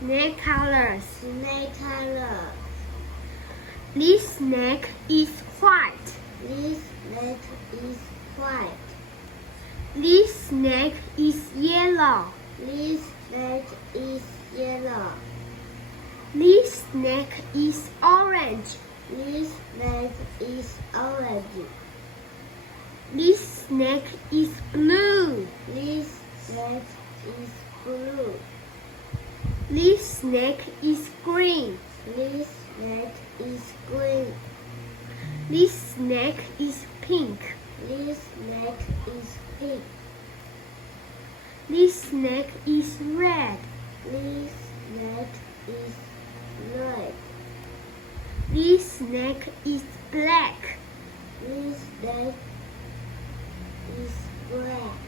snake colors. Snake color. This snake is white. This snake is white. This snake is yellow. This snake is yellow. This snake is orange. This snake is orange. This snake is blue. This snake is blue. This snake is green. This snake is green. This snake is pink. This snake is pink. This snake is red. This snake is red. This snake is black. This snake is black.